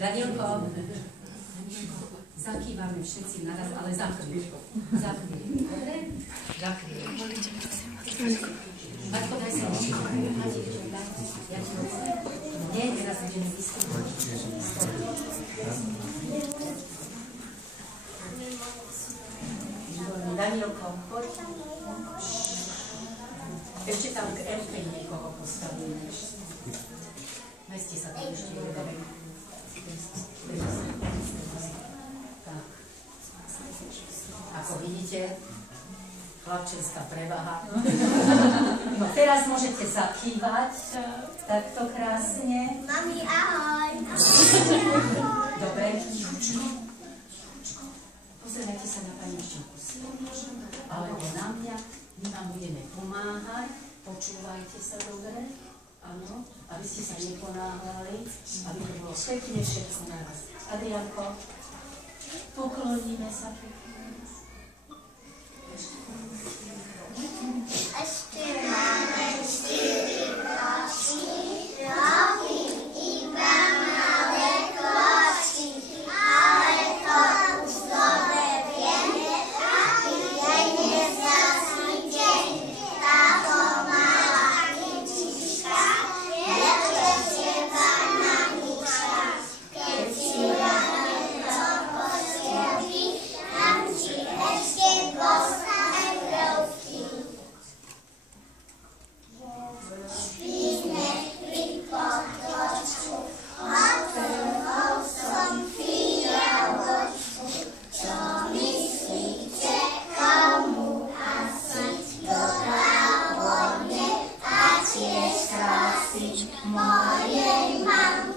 Danielko, zakývame všetci naraz, ale zakryj. Zakryj. Dobre? Zakryj. Matko, daj sa niečo. Ja ti rozumiem. Nie, teraz budeme vystúpiť. Danielko, poď. Ešte tam k Elke niekoho postavíme. Meste sa tam ešte jeden. Tak. Ako vidíte, chlapčenská prevaha. No teraz môžete zakývať takto krásne. Mami, ahoj. Dobre. Pozerajte sa na pani Šťoku alebo na mňa. My vám budeme pomáhať. Počúvajte sa dobre. Áno, aby ste sa neponáhľali, aby to bolo pekne všetko na vás. Adriánko, pokloníme sa pekne. Ešte máme 4 ročky, robím iba malé kročky, ale to už dobre vieme, aký je nezasný deň. Táto malá kytička je pre teba mamička. Keď si ráno to postelí, dám ti ešte postav rovky. Spíme pri potočku, otvorou som fialočku. Čo myslíte, komu asi dobrá vodne a tiež krásy mojej mamy?